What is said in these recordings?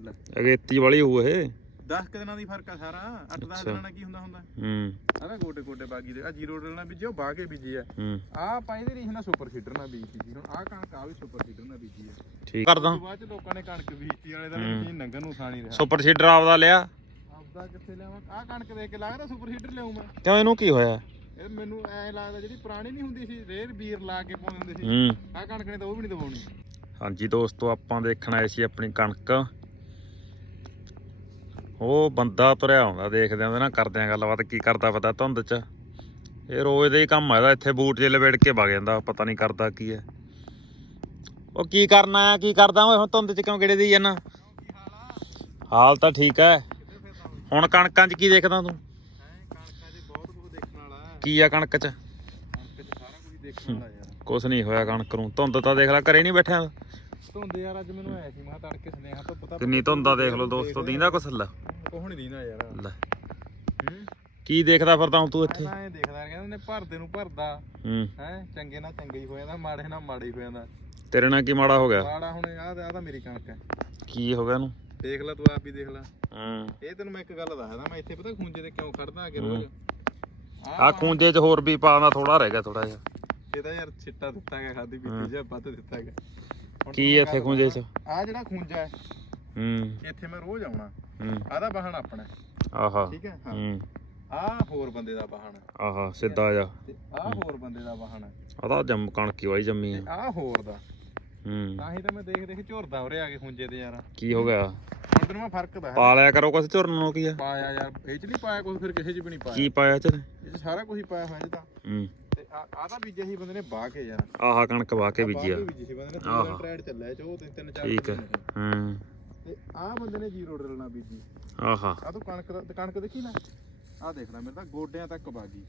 ਲੈ। ਅਗੇਤੀ ਵਾਲੀ ਹੋਊ ਇਹ। 10 ਕਿ ਦਿਨਾਂ ਦੀ ਫ਼ਰਕ ਆ ਸਾਰਾ। 8-10 ਅੱਛਾ। ਦਿਨਾਂ ਨਾਲ ਕੀ ਹੁੰਦਾ ਹੁੰਦਾ? ਹੂੰ। ਆਹ ਗੋਡੇ ਗੋਡੇ ਬਾਗੀ ਦੇ। ਆ ਜੀਰੋ ਡਲ ਨਾਲ ਬੀਜੇ ਉਹ ਬਾਹ ਕੇ ਬੀਜੇ ਆ। ਆ ਪਾਈ ਦੇ ਰੀਸ ਨਾਲ ਸੁਪਰ ਸੀਡਰ ਨਾਲ ਬੀਜੀ ਸੀ। ਹੁਣ ਆ ਕਣਕ ਆ ਵੀ ਸੁਪਰ ਸੀਡਰ ਨਾਲ ਬੀਜੀ ਆ। ਠੀਕ। ਕਰਦਾ। ਬਾਅਦ ਚ ਲੋਕਾਂ ਨੇ ਕਣਕ ਬੀਜਤੀ ਵਾਲੇ ਦਾ। ਮਸ਼ੀਨ ਨੰਗਨ ਨੂੰ ਸਾਣੀ ਰਿਹਾ। ਸੁਪਰ ਸੀਡਰ ਆਪਦਾ ਲਿਆ। ਆਪਦਾ ਕਿੱਥੇ ਲਿਆਵਾਂ? ਆ ਕਣਕ ਦੇਖ ਕੇ ਲੱਗਦਾ ਸੁਪਰ ਸੀਡਰ ਲਿਆਉਂ ਮੈਂ। ਕਿਉਂ ਇਹਨੂੰ ਕੀ ਹੋਇਆ? ਇਹ ਮੈਨੂੰ ਐ ਲੱਗਦਾ ਜਿਹੜੀ ਪੁਰਾਣੀ ਨਹੀਂ ਹੁੰਦੀ ਸੀ ਰੇਰ ਵੀਰ ਲਾ ਕੇ ਪਾਉਂਦੇ ਹੁੰਦੇ ਸੀ। ਹੂੰ। ਆ ਕਣਕ ਨੇ ਤਾਂ ਉਹ ਵੀ ਨਹੀਂ ਦਵਾਉਣੀ। ਹਾਂਜੀ ਦੋਸਤੋ ਆਪਾਂ ਦੇਖਣ ਆਏ ਸੀ ਆਪਣੀ ਕਣਕ। ਉਹ ਬੰਦਾ ਤੁਰਿਆ ਆਉਂਦਾ ਦੇਖਦੇ ਆਂ ਨਾਲ ਕਰਦੇ ਆਂ ਗੱਲਬਾਤ ਕੀ ਕਰਦਾ ਪਤਾ ਧੁੰਦ 'ਚ। ਇਹ ਰੋਜ਼ ਦਾ ਹੀ ਕੰਮ ਆ ਇਹਦਾ ਇੱਥੇ ਬੂਟ 'ਚ ਲਵੇੜ ਕੇ ਵਗ ਜਾਂਦਾ ਪਤਾ ਨਹੀਂ ਕਰਦਾ ਕੀ ਹੈ। ਉਹ ਕੀ ਕਰਨਾ ਆ ਕੀ ਕਰਦਾ ਓਏ ਹੁਣ ਧੁੰਦ 'ਚ ਕਿਉਂ ਗੇੜੇ ਦੀ ਜਾਨਾ? ਕੀ ਹਾਲ ਤਾਂ ਠੀਕ ਹੈ। ਹੁਣ ਕਣਕਾਂ 'ਚ ਕੀ ਦੇਖਦਾ ਤੂੰ? ਹੈ ਕੀ ਆ ਕਣਕ 'ਚ? ਦੇਖਣ ਵਾਲਾ ਯਾਰ। ਕੁਛ ਨਹੀਂ ਹੋਇਆ ਕਣਕ ਨੂੰ। ਧੁੰਦ ਤਾਂ ਦੇਖ ਲੈ ਘਰੇ ਨਹੀਂ ਬੈਠਿਆ। ਧੁੰਦੇ ਯਾਰ ਅੱਜ ਮੈਨੂੰ ਆਇਆ ਸੀ ਮੈਂ ਕਿਹਾ ਤੜਕੇ ਸੁਨੇਹਾ ਤੋਂ ਪਤਾ ਕਿੰਨੀ ਧੁੰਦ ਆ ਦੇਖ ਲਓ ਦੋਸਤੋ ਦੀਂਦਾ ਕੁਛ ਲੈ। ਕੋਹ ਨਹੀਂ ਦੀਨਾ ਯਾਰ। ਲੈ। ਹੂੰ। ਕੀ ਦੇਖਦਾ ਫਿਰਦਾ ਹੁਣ ਤੂੰ ਇੱਥੇ? ਮੈਂ ਐਂ ਦੇਖਦਾ ਕਹਿੰਦਾ ਉਹਨੇ ਭਰਦੇ ਨੂੰ ਭਰਦਾ। ਹੂੰ। ਹੈ ਚੰਗੇ ਨਾਲ ਚੰਗਾ ਹੀ ਹੋ ਜਾਂਦਾ ਮਾੜੇ ਨਾਲ ਮਾੜਾ ਹੀ ਹੋ ਜਾਂਦਾ। ਤੇਰੇ ਨਾਲ ਕੀ ਮਾੜਾ ਹੋ ਗਿਆ? ਮਾੜਾ ਹੁਣ ਆਹ ਆਹ ਤਾਂ ਮੇਰੀ ਕਣਕ ਹੈ। ਕੀ ਹੋ ਗਿਆ ਇਹਨੂੰ? ਦੇਖ ਲੈ ਤੂੰ ਆਪ ਹੀ ਦੇਖ ਲੈ। ਹੂੰ। ਇਹ ਤੈਨੂੰ ਮੈਂ ਇੱਕ ਗੱਲ ਦੱਸਦਾ ਮੈਂ ਇੱਥੇ ਪਤਾ ਖੂੰਜੇ ਤੇ ਕਿਉਂ ਖੜਦਾ ਕਿ ਰੋਜ਼? ਆ ਖੂੰਜੇ 'ਚ ਹੋਰ ਵੀ ਪਾਉਂਦਾ ਥੋੜਾ ਰਹਿ ਗਿਆ ਥੋੜਾ ਜਿਹਾ। ਇਹਦਾ ਯਾਰ ਚਿੱਟਾ ਦਿੱਤਾ ਗਿਆ ਖਾਦੀ ਪੀਤੀ ਜਾਂ ਵੱਧ ਦਿੱਤਾ ਗਿਆ ਕੀ ਇੱਥੇ ਖੂੰਜੇ 'ਚ? ਆ ਜਿਹੜਾ ਖੂੰਜਾ ਹੈ ਹੂੰ। ਇੱਥੇ ਮੈਂ ਰੋਜ਼ ਆਉਣਾ। ਹੂੰ। ਆਦਾ ਵਾਹਣ ਆਪਣਾ। ਹੈ, ਆਹਾ। ਠੀਕ ਹੈ? ਹਾਂ। ਹੂੰ। ਆ ਹੋਰ ਬੰਦੇ ਦਾ ਵਾਹਣ ਹੈ ਆਹਾ ਸਿੱਧਾ ਜਾ। ਤੇ ਆ ਹੋਰ ਬੰਦੇ ਦਾ ਵਾਹਣ ਹੈ। ਆਦਾ ਜੰਮ ਕਣਕੀ ਵਾਲੀ ਜੰਮੀ ਆ ਤੇ ਆ। ਹੋਰ ਦਾ। ਹੂੰ। ਤਾਂ ਹੀ ਤਾਂ ਮੈਂ ਦੇਖ ਦੇਖ ਝੁਰਦਾ ਉਰੇ ਆ ਕੇ ਖੂੰਜੇ ਤੇ ਯਾਰ। ਕੀ ਹੋ ਗਿਆ? ਹੁਣ ਤੈਨੂੰ ਮੈਂ ਫ਼ਰਕ ਦੱਸ ਪਾ ਲਿਆ ਕਰੋ ਕੁਛ ਝੁਰਨ ਨੂੰ ਕੀ ਆ? ਪਾਇਆ ਯਾਰ ਇਹ ਚ ਨਹੀਂ ਪਾਇਆ ਕੁਝ ਫਿਰ ਕਿਸੇ ਚ ਵੀ ਨਹੀਂ ਪਾਇਆ। ਕੀ ਪਾਇਆ ਚ ਇਹ 'ਚ ਸਾਰਾ ਕੁਝ ਹੀ ਪਾਇਆ ਹੋਇਆ ਜੀ ਤਾਂ। ਹੂੰ। ਤੇ ਆ ਤਾਂ ਸੀ ਬੰਦੇ ਨੇ ਬਾਹ ਕੇ ਯਾਰ। ਆਹਾ ਕਣਕ ਵਾ ਕੇ ਬੀਜੀ ਆ। ਬੀਜੀ ਸੀ ਬੰਦੇ ਨੇ ਆਹਾ। ਤਿੰਨ ਟਰੈਡ ਚੱਲਿਆ ਚ ਤਿੰਨ ਤਿੰਨ ਚਾਰ ਠੀਕ ਹੈ। ਹੂੰ। ਤੇ ਆ ਬੰਦੇ ਨੇ ਜ਼ੀਰੋ ਡਰਲ ਨਾਲ ਬੀਜੀ। ਆਹਾ। ਆ ਤੂੰ ਕਣਕ ਦਾ ਕਣਕ ਦੇਖੀ ਨਾ? ਆ ਦੇਖ ਲੈ ਮੇਰੇ ਤਾਂ ਗੋਡਿਆਂ ਤੱਕ ਬਾਗੀ।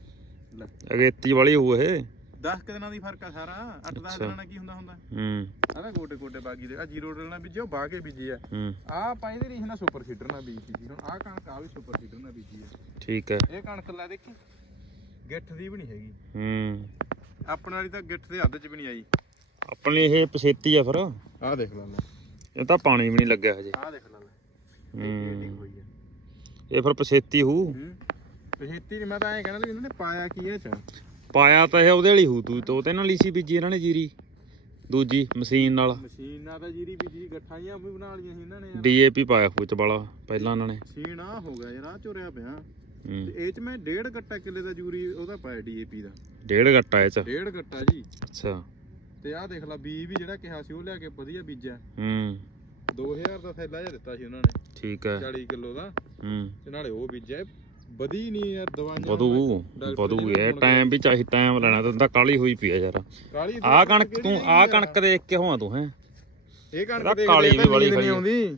ਅਗੇਤੀ ਵਾਲੀ ਹੋਊ ਇਹ। 10 ਕਿ ਦਿਨਾਂ ਦੀ ਫ਼ਰਕ ਆ ਸਾਰਾ 8-10 ਅੱਛਾ। ਦਿਨਾਂ ਨਾਲ ਕੀ ਹੁੰਦਾ ਹੁੰਦਾ? ਹੂੰ। ਆ ਨਾ ਗੋਡੇ ਗੋਡੇ ਬਾਗੀ ਦੇ ਆ ਜ਼ੀਰੋ ਡਰਲ ਨਾਲ ਬੀਜੀ ਉਹ ਬਾਹ ਕੇ ਬੀਜੀ ਆ। ਹੂੰ। ਆ ਪਾਈ ਦੇ ਰੀਸ ਨਾਲ ਸੁਪਰ ਸੀਡਰ ਨਾਲ ਬੀਜੀ ਸੀ ਹੁਣ ਆ ਕਣਕ ਆ ਵੀ ਸੁਪਰ ਸੀਡਰ ਨਾਲ ਬੀਜੀ ਆ। ਠੀਕ ਹੈ। ਇਹ ਕਣਕ ਲੈ ਦੇਖੀ। ਗਿੱਠ ਦੀ ਵੀ ਨਹੀਂ ਹੈਗੀ। ਹੂੰ। ਆਪਣੇ ਵਾਲੀ ਤਾਂ ਗਿੱਠ ਦੇ ਹੱਦ 'ਚ ਵੀ ਨਹੀਂ ਆਈ। ਆਪਣੀ ਇਹ ਪਛੇਤੀ ਆ ਫਿਰ। ਆਹ ਦੇਖ ਲੈ ਲੈ ਇਹ ਤਾਂ ਪਾਣੀ ਵੀ ਨਹੀਂ ਲੱਗਿਆ ਹਜੇ। ਆਹ ਦੇਖ ਲੈ ਲੈ ਹੂੰ। ਹੋਈ ਹੈ ਇਹ ਫਿਰ ਪਛੇਤੀ ਹੂ। ਹੂੰ। ਪਛੇਤੀ ਨਹੀਂ ਮੈਂ ਤਾਂ ਐਂ ਕਹਿਣਾ ਵੀ ਇਹਨਾਂ ਨੇ ਪਾਇਆ ਕੀ ਇਹ ਚ। ਪਾਇਆ ਤਾਂ ਇਹ ਉਹਦੇ ਵਾਲੀ ਹੂ ਤੂੰ ਤੇ ਉਹਦੇ ਨਾਲ ਹੀ ਸੀ ਬੀਜੀ ਇਹਨਾਂ ਨੇ ਜੀਰੀ। ਦੂਜੀ ਮਸ਼ੀਨ ਨਾਲ। ਮਸ਼ੀਨ ਨਾਲ ਤਾਂ ਜੀਰੀ ਬੀਜੀ ਗੱਠਾਂ ਜੀਆਂ ਵੀ ਬਣਾ ਲਈਆਂ ਸੀ ਇਹਨਾਂ ਨੇ। ਯਾਰ ਡੀਏਪੀ ਪਾਇਆ ਫੂਚ ਵਾਲਾ ਪਹਿਲਾਂ ਇਹਨਾਂ ਨੇ। ਮਸ਼ੀਨ ਆ ਹੋ ਗਿਆ ਯਾਰ ਆ ਝੁਰਿਆ ਪਿਆ। ਹੂੰ ਤੇ ਇਹ ਚ ਮੈਂ ਡੇਢ ਗੱਟਾ ਕਿੱਲੇ ਦਾ ਜੂਰੀ ਉਹਦਾ ਪਾਇਆ ਡੀਏਪੀ ਦਾ। ਡੇਢ ਗੱਟਾ ਇਹ ਚ? ਡੇਢ ਗੱਟਾ ਜੀ। ਅੱਛਾ। ਤੇ ਆਹ ਦੇਖ ਲੈ ਬੀ ਵੀ ਜਿਹੜਾ ਕਿਹਾ ਸੀ ਉਹ ਲਿਆ ਕੇ ਵਧੀਆ ਬੀਜਿਆ। ਹੂੰ। 2000 ਦਾ ਥੈਲਾ ਜਿਹਾ ਦਿੱਤਾ ਸੀ ਉਹਨਾਂ ਨੇ। ਠੀਕ ਹੈ 40 ਕਿਲੋ ਦਾ। ਹੂੰ। ਤੇ ਨਾਲੇ ਉਹ ਬੀਜਿਆ। ਵਧੀ ਨਹੀਂ ਯਾਰ ਦਵਾਈਆਂ ਵਧੂ ਵਧੂ ਇਹ ਟਾਈਮ ਵੀ ਚਾਹੀ ਟਾਈਮ ਲੈਣਾ ਤੈਨੂੰ ਤਾਂ ਕਾਲੀ ਹੋਈ ਪਈ ਆ ਯਾਰ। ਆਹ ਕਣਕ ਤੂੰ ਆਹ ਕਣਕ ਦੇਖ ਕੇ ਹੋਆ ਤੂੰ ਹੈ? ਇਹ ਕਣਕ ਦੇਖ ਕਾਲੀ ਵੀ ਖੜੀ ਆ। ਆਉਂਦੀ।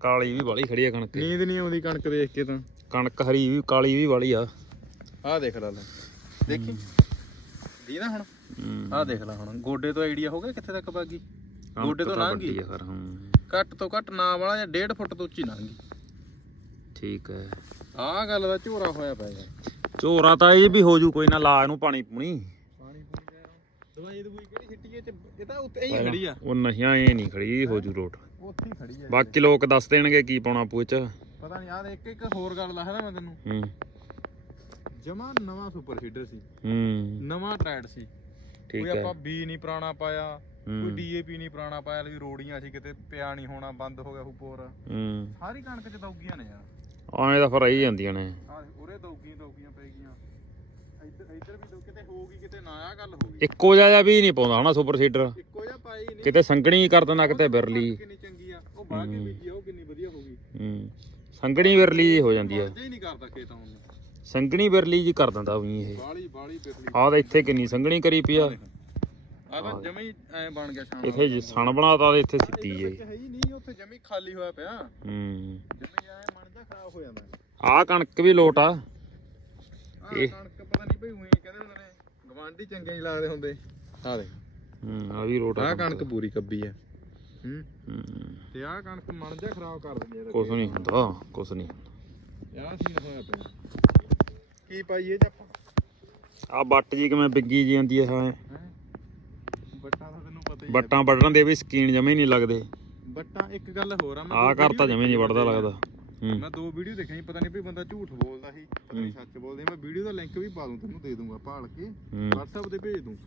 ਕਾਲੀ ਵੀ ਵਾਲੀ ਖੜੀ ਆ ਕਣਕ। ਨੀਂਦ ਨਹੀਂ ਆਉਂਦੀ ਕਣਕ ਦੇਖ ਕੇ ਤਾਂ। ਕਣਕ ਹਰੀ ਵੀ ਕਾਲੀ ਵੀ ਵਾਲੀ ਆ। ਆਹ ਦੇਖ ਲੈ ਲੈ। ਦੇਖੀ? ਦੀਦਾ ਹੁਣ। ਹੂੰ। ਆਹ ਦੇਖ ਲੈ ਹੁਣ। ਗੋਡੇ ਤੋਂ ਆਈਡੀਆ ਹੋ ਗਿਆ ਕਿੱਥੇ ਤੱਕ ਬਾਗੀ? ਗੋਡੇ ਤੋਂ ਲੰਘ ਗਈ। ਹੂੰ। ਘੱਟ ਤੋਂ ਘੱਟ ਨਾ ਵਾਲਾ ਜਾਂ 1.5 ਫੁੱਟ ਤੋਂ ਉੱਚੀ ਲੰਘ ਗਈ। ਠੀਕ ਹੈ ਆਹ ਗੱਲ ਦਾ ਝੋਰਾ ਹੋਇਆ ਪਿਆ ਯਾਰ। ਝੋਰਾ ਤਾਂ ਇਹ ਵੀ ਹੋ ਜੂ ਕੋਈ ਨਾ ਲਾ ਇਹਨੂੰ ਪਾਣੀ ਪੂਣੀ ਦਾ ਦਵਾਈ ਦਵਾਈ ਕਿਹੜੀ ਸਿੱਟੀ ਚ ਇਹ ਤਾਂ ਉੱਤੇ ਹੀ ਖੜੀ ਆ। ਉਹ ਨਹੀਂ ਇਹ ਨਹੀਂ ਖੜੀ ਹੋ ਜੂ ਰੋਟ ਉੱਥੇ ਹੀ ਖੜੀ ਆ। ਬਾਕੀ ਲੋਕ ਦੱਸ ਦੇਣਗੇ ਕੀ ਪਾਉਣਾ ਪੂਏ ਚ। ਪਤਾ ਨਹੀਂ ਆਹ ਇੱਕ ਇੱਕ ਹੋਰ ਗੱਲ ਦੱਸਦਾ ਮੈਂ ਤੈਨੂੰ। ਹੂੰ। ਜਮਾ ਨਵਾਂ ਸੁਪਰ ਸੀਡਰ ਸੀ। ਹੂੰ। ਨਵਾਂ ਟਰੈਡ ਸੀ। ਠੀਕ ਕੋਈ ਹੈ ਆਪਾਂ ਬੀ ਨਹੀਂ ਪੁਰਾਣਾ ਪਾਇਆ ਕੋਈ ਹੂੰ ਡੀਏਪੀ ਨਹੀਂ ਪੁਰਾਣਾ ਪਾਇਆ ਵੀ ਰੋੜੀਆਂ ਸੀ ਕਿਤੇ ਪਿਆ ਨਹੀਂ ਹੋਣਾ ਬੰਦ ਹੋ ਗਿਆ ਹੁਪੋਰ ਹੂੰ। ਸਾਰੀ ਕਣਕ ਚ ਦੌਗੀਆਂ ਨੇ ਯਾਰ। ਆਵੇਂ ਤਾਂ ਫਿਰ ਜਾਂਦੀਆਂ ਨੇ। ਆ ਉਰੇ ਦੌਗੀਆਂ ਦੌਗੀਆਂ ਪੈ ਗਈਆਂ। ਇੱਧਰ ਇੱਧਰ ਵੀ ਦੋ ਕਿਤੇ ਹੋ ਗਈ ਕਿਤੇ ਨਾ ਆ ਗੱਲ ਹੋ ਗਈ। ਇੱਕੋ ਜਿਹਾ ਜਿਹਾ ਵੀ ਨਹੀਂ ਪਾਉਂਦਾ ਹਨਾ ਸੁਪਰ ਸੀਡਰ। ਇੱਕੋ ਜਿਹਾ ਪਾਈ ਨਹੀਂ। ਕਿਤੇ ਸੰਗਣੀ ਕਰ ਦਿੰਦਾ ਕਿਤੇ ਬਿਰਲੀ ਕਿੰਨੀ ਚੰਗੀ ਆ ਉਹ ਬਾਹ ਕੇ ਬੀਜੀ ਆ, ਉਹ ਕਿੰਨੀ ਵਧੀਆ ਹੋ ਗਈ। ਹੂੰ। ਸੰਗਣੀ ਬਿਰਲੀ ਜੀ ਹੋ ਜਾਂਦੀ ਹੈ ਮਰਜ਼ਾ ਹੀ ਨਹੀਂ ਕਰਦਾ ਖੇਤ ਆਉਣ ਨੂੰ। ਸੰਗਣੀ ਬਿਰਲੀ ਜੀ ਕਰ ਦਿੰਦਾ ਉਹੀ ਇਹ। ਬਾਲੀ ਬਾਲੀ ਬਿਰਲੀ ਆਹ ਤਾਂ ਇੱਥੇ ਕਿੰਨੀ ਸੰਗਣੀ ਕਰੀ ਪਈ ਆ। ਆ ਤਾਂ ਜਮੇ ਐ ਬਣ ਗਿਆ ਸ਼ਾਮ ਇੱਥੇ ਜੀ ਸਣ ਬਣਾਤਾ ਤੇ ਇੱਥੇ ਏ ਹੈ। ਹੀ ਨਹੀਂ ਉੱਥੇ ਜਮੀ ਖਾਲੀ ਹੋਇਆ ਪਿਆ। ਹੂੰ। ਜਮੀ ਐ ਮਨ ਜਾ ਖਰਾਬ ਹੋ ਜਾਂਦਾ। ਆਹ ਕਣਕ ਵੀ ਲੋਟ ਆ। ਆਹ ਕਣਕ ਪਤਾ ਨਹੀਂ ਭਈ ਉਹੀ ਕਹਿੰਦੇ ਹੁੰਦੇ ਨੇ ਗਵਾਂਢੀ ਚੰਗੇ ਨਹੀਂ ਲੱਗਦੇ ਹੁੰਦੇ। ਆ ਦੇ ਹੂੰ ਆ ਵੀ ਲੋਟ ਆ ਆਹ ਕਣਕ ਪੂਰੀ ਕੱਬੀ ਆ। ਹੂੰ। ਹੂੰ। ਤੇ ਆਹ ਕਣਕ ਮਨ ਜਾ ਖਰਾਬ ਕਰ ਦਿੰਦੀ ਆ ਕੁਛ ਨਹੀਂ ਹੁੰਦਾ ਕੁਛ ਨਹੀਂ ਆਹ ਸੀਨ ਹੋਇਆ ਪਿਆ। ਕੀ ਪਾਈਏ ਜੇ ਆਪਾਂ? ਆ ਬੱਟ ਜੀ ਕਿਵੇਂ ਬਿੱਗੀ ਜੀ ਜਾਂਦੀ ਹੈ ਹੈ? ਬੱਟਾ ਤਾਂ ਤੈਨੂੰ ਪਤਾ ਹੀ ਆ। ਬੱਟਾਂ ਵੱਢਣ ਦੇ ਵੀ ਸਕੀਨ ਜਮੇ ਨਹੀਂ ਲੱਗਦੇ। ਬੱਟਾਂ ਇੱਕ ਗੱਲ ਹੋਰ ਆ ਮੈਂ ਆ ਜਮੇ ਨਹੀਂ ਵੜਦਾ ਦੇਖੀਆਂ ਲੱਗਦਾ। ਮੈਂ ਦੋ ਵੀਡੀਓ ਦੇਖੀਆਂ ਪਤਾ ਨਹੀਂ ਵੀ ਬੰਦਾ ਝੂਠ ਬੋਲਦਾ ਸੀ ਪਤਾ ਨਹੀਂ ਸੱਚ ਬੋਲਦਾ। ਮੈਂ ਵੀਡੀਓ ਦਾ ਲਿੰਕ ਵੀ ਪਾ ਦੂੰ ਤੈਨੂੰ ਦੇ ਦੂੰਗਾ ਭਾਲ ਕੇ WhatsApp ਤੇ ਭੇਜ ਦੂੰ।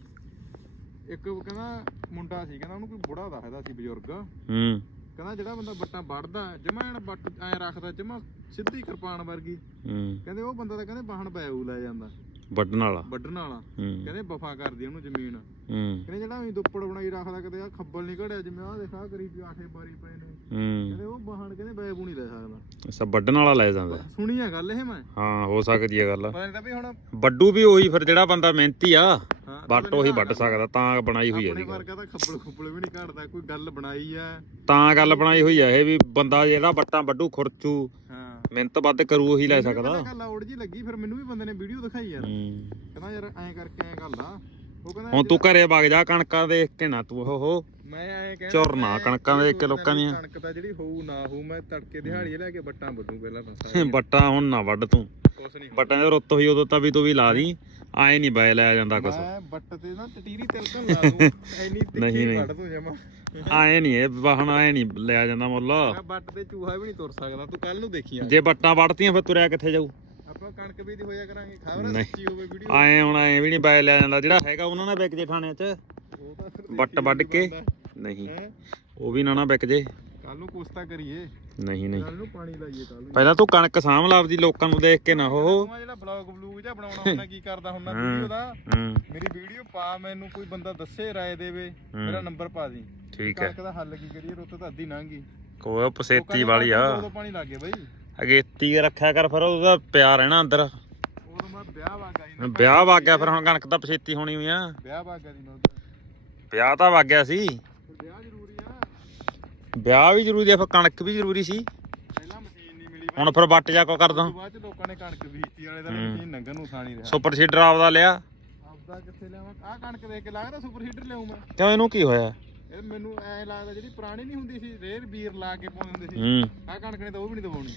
ਇੱਕ ਕਹਿੰਦਾ ਮੁੰਡਾ ਸੀ ਕਹਿੰਦਾ ਉਹਨੂੰ ਕੋਈ ਬੁੜਾ ਦੱਸਦਾ ਸੀ ਬਜ਼ੁਰਗ। ਹੂੰ। ਕਹਿੰਦਾ ਜਿਹੜਾ ਬੰਦਾ ਬੱਟਾਂ ਵੱਢਦਾ ਜਮਾ ਐਨ ਬੱਟ ਐ ਰੱਖਦਾ ਜਮਾ ਸਿੱਧੀ ਕਿਰਪਾਨ ਵਰਗੀ। ਹੂੰ। ਕਹਿੰਦੇ ਉਹ ਬੰਦਾ ਤਾਂ ਕਹਿੰਦੇ ਬਾਹਣ ਬੈਊ ਲੈ ਜਾਂਦਾ। ਵੱਢਣ ਵਾਲਾ। ਵੱਢਣ ਵਾਲਾ। ਹੂੰ। ਕਹਿੰਦੇ ਵਫਾ ਕਰਦੀ ਉਹਨੂੰ ਜ਼ਮੀਨ। ਹੂੰ। ਕਹਿੰਦੇ ਜਿਹੜਾ ਵੀ ਦੁੱਪੜ ਬਣਾਈ ਰੱਖਦਾ ਕਦੇ ਆ ਖੱਬਲ ਨਹੀਂ ਘੜਿਆ ਜਿਵੇਂ ਆਹ ਦੇਖਾ ਕਰੀ ਵੀ ਆਠੇ ਬਾਰੀ ਪਏ ਨੇ। ਹੂੰ। ਕਹਿੰਦੇ ਉਹ ਬਾਹਣ ਕਹਿੰਦੇ ਬੈਬੂ ਨਹੀਂ ਲੈ ਸਕਦਾ। ਸਭ ਵੱਢਣ ਵਾਲਾ ਲੈ ਜਾਂਦਾ। ਸੁਣੀ ਆ ਗੱਲ ਇਹ ਮੈਂ? ਹਾਂ ਹੋ ਸਕਦੀ ਹੈ ਗੱਲ। ਪਤਾ ਨਹੀਂ ਤਾਂ ਵੀ ਹੁਣ ਵੱਡੂ ਵੀ ਉਹੀ ਫਿਰ ਜਿਹੜਾ ਬੰਦਾ ਮਿਹਨਤੀ ਆ ਹਾਂ ਵੱਟ ਉਹੀ ਵੱਢ ਸਕਦਾ ਤਾਂ ਬਣਾਈ ਹੋਈ ਹੈ ਆਪਣੇ ਇਹਦੀ ਗੱਲ। ਵਰਗਾ ਤਾਂ ਖੱਬਲ ਖੁੱਬਲ ਵੀ ਨਹੀਂ ਘੜਦਾ ਕੋਈ ਗੱਲ ਬਣਾਈ ਆ। ਤਾਂ ਗੱਲ ਬਣਾਈ ਹੋਈ ਆ ਇਹ ਵੀ ਬੰਦਾ ਜਿਹੜਾ ਵੱਟਾਂ ਵੱਡੂ ਖੁਰਚੂ ਹਾਂ। ਮਿਹਨਤ ਵੱਧ ਕਰੂ ਉਹੀ ਲੈ ਸਕਦਾ। ਪਹਿਲਾਂ ਗੱਲ ਜੀ ਲੱਗੀ ਫਿਰ ਮੈਨੂੰ ਵੀ ਬੰਦੇ ਨੇ ਵੀਡੀਓ ਦਿਖਾਈ ਯਾਰ। ਹੂੰ। ਕਹਿੰਦਾ ਯਾਰ ਐਂ ਕਰਕੇ ਐਂ ਗੱਲ ਆ। ਉਹ ਕਹਿੰਦਾ ਹੁਣ ਤੂੰ ਘਰੇ ਵਗ ਜਾ ਕਣਕਾਂ ਦੇਖ ਕੇ ਨਾ ਤੂੰ ਉਹ ਮੈਂ ਐਂ ਕਹਿੰਦਾ ਝੁਰਨਾ, ਮੈਂ ਕਣਕਾਂ ਦੇਖ ਕੇ ਲੋਕਾਂ ਦੀਆਂ। ਕਣਕ ਤਾਂ ਜਿਹੜੀ ਹੋਊ ਨਾ ਹੋਊ ਮੈਂ ਤੜਕੇ ਦਿਹਾੜੀ ਲੈ ਕੇ ਬੱਟਾਂ ਵੱਢੂ ਪਹਿਲਾਂ ਤਾਂ ਸਾਰੀਆਂ। ਹੁਣ ਨਾ ਵੱਢ ਤੂੰ। ਕੁਛ ਨਹੀਂ ਵੱਟਾਂ ਦੇ ਰੁੱਤ ਹੋਈ ਉਦੋਂ ਤਾਂ ਵੀ ਤੂੰ ਵੀ ਲਾ ਦੀ। ਆਏ ਨਹੀਂ ਬੈ ਲਿਆ ਜਾਂਦਾ ਕੁਛ। ਮੈਂ ਬੱਟ ਤੇ ਨਾ ਟਟੀਰੀ ਤਿਲਕਣ ਲਾ ਦੂੰ। ਐਨੀ ਨਹੀਂ, ਤਿੱਖੀ ਨਹੀਂ। ਵੱਢ ਦੂੰ ਜਮਾ। ਆਏ ਨਹੀਂ ਇਹ ਵਾਹਣ ਆਏ ਨਹੀਂ ਲਿਆ ਜਾਂਦਾ ਮੁੱਲ। ਮੈਂ ਬੱਟ ਤੇ ਚੂਹਾ ਵੀ ਨਹੀਂ ਤੁਰ ਸਕਦਾ ਤੂੰ ਕੱਲ ਨੂੰ ਦੇਖੀ ਆ। ਜੇ ਵੱਟਾਂ ਵੱਢਤੀਆਂ ਫਿਰ ਤੁਰਿਆ ਕਿੱਥੇ ਜਾਊ? ਆਪਾਂ ਕਣਕ ਵੀ ਦੀ ਹੋਇਆ ਕਰਾਂਗੇ ਖਬਰ ਨਹੀਂ। ਸੱਚੀ ਹੋਵੇ ਵੀਡੀਓ। ਆਏ ਹੁਣ ਆਏ ਵੀ ਨਹੀਂ ਬੈ ਲਿਆ ਜਾਂਦਾ। ਜਿਹੜਾ ਹੈਗਾ ਉਹਨਾਂ ਨਾਲ ਵਿਕ ਜੇ ਥਾਣੇ 'ਚ। ਉਹ ਤਾਂ ਫਿਰ ਵੱਟ ਵੱਢ ਕੇ। ਨਹੀਂ। ਉਹ ਵੀ ਨਾ ਨਾ ਵਿਕ ਜੇ। ਕੱਲ ਨੂੰ ਕੁਸਤਾ ਕਰੀਏ। ਨਹੀਂ ਨਹੀਂ। ਕੱਲ ਨੂੰ ਪਾਣੀ ਲਾਈਏ ਕੱਲ ਨੂੰ। ਪਹਿਲਾਂ ਤੂੰ ਕਣਕ ਸਾਂਭ ਲਾਪਦੀ ਲੋਕਾਂ ਨੂੰ ਦੇਖ ਕੇ ਨਾ ਉਹ ਤੂੰ ਆਹ ਜਿਹੜਾ ਬਲੌਗ ਬਲੂਗ ਜਿਹਾ ਬਣਾਉਣਾ ਹੁੰਦਾ ਕੀ ਕਰਦਾ ਹੁੰਦਾ ਹਾਂ। ਵੀਡੀਓ ਦਾ? ਹੂੰ। ਮੇਰੀ ਵੀਡੀਓ ਪਾ ਮੈਨੂੰ ਕੋਈ ਬੰਦਾ ਦੱਸੇ ਰਾਏ ਦੇਵੇ ਹੂੰ। ਮੇਰਾ ਨੰਬਰ ਪਾ ਦੀ। ਠੀਕ ਹੈ। ਕਣਕ ਦਾ ਹੱਲ ਕੀ ਕਰੀਏ ਰੁੱਤ ਤਾਂ ਅੱਧੀ ਲੰਘ ਗਈ। ਕੋਈ ਪਸੇਤੀ ਵਾਲੀ ਆ। ਉਦੋਂ ਪਾਣੀ ਲੱਗ ਗਿਆ ਬਾਈ। ਅਗੇਤੀ ਰੱਖਿਆ ਕਰ ਫਿਰ ਉਹਦਾ ਪਿਆ ਰਹਿਣਾ ਅੰਦਰ। ਉਦੋਂ ਮੈਂ ਵਿਆਹ ਵਾਗਾ ਜੀ ਵਿਆਹ ਵਗ ਫਿਰ ਹੁਣ ਕਣਕ ਤਾਂ ਪਛੇਤੀ ਹੋਣੀ ਹੋਈ ਆ। ਵਿਆਹ ਵਾਗਾ ਦੀ ਮੈਂ। ਵਿਆਹ ਤਾਂ ਵਗ ਗਿਆ ਸੀ। ਵਿਆਹ ਵਿਆਹ ਵੀ ਜ਼ਰੂਰੀ ਆ ਫਿਰ ਕਣਕ ਵੀ ਜ਼ਰੂਰੀ ਸੀ। ਪਹਿਲਾਂ ਮਸ਼ੀਨ ਨਹੀਂ ਮਿਲੀ ਹੁਣ ਫਿਰ ਵੱਟ ਜਾ ਕੋ ਕਰਦਾ ਬਾਅਦ ਚ ਲੋਕਾਂ ਨੇ ਕਣਕ ਬੀਜਤੀ ਵਾਲੇ ਦਾ। ਮਸ਼ੀਨ ਨੰਗਨ ਨੂੰ ਥਾਂ ਨਹੀਂ ਰਿਹਾ। ਸੁਪਰ ਸੀਡਰ ਆਪਦਾ ਲਿਆ। ਆਪਦਾ ਕਿੱਥੇ ਲਿਆਵਾਂ? ਆਹ ਕਣਕ ਦੇ ਕੇ ਲੱਗਦਾ ਸੁਪਰ ਹੀਟਰ ਲਿਆਉਂ ਮੈਂ। ਕਿਉਂ ਇਹਨੂੰ ਕੀ ਹੋਇਆ? ਇਹ ਮੈਨੂੰ ਐ ਲੱਗਦਾ ਜਿਹੜੀ ਪੁਰਾਣੀ ਨਹੀਂ ਹੁੰਦੀ ਸੀ ਰੇਰ ਵੀਰ ਲਾ ਕੇ ਪਾਉਂਦੇ ਹੁੰਦੇ ਸੀ। ਹੂੰ। ਆਹ ਕਣਕ ਨੇ ਤਾਂ ਉਹ ਵੀ ਨਹੀਂ ਦਵਾਉਣੀ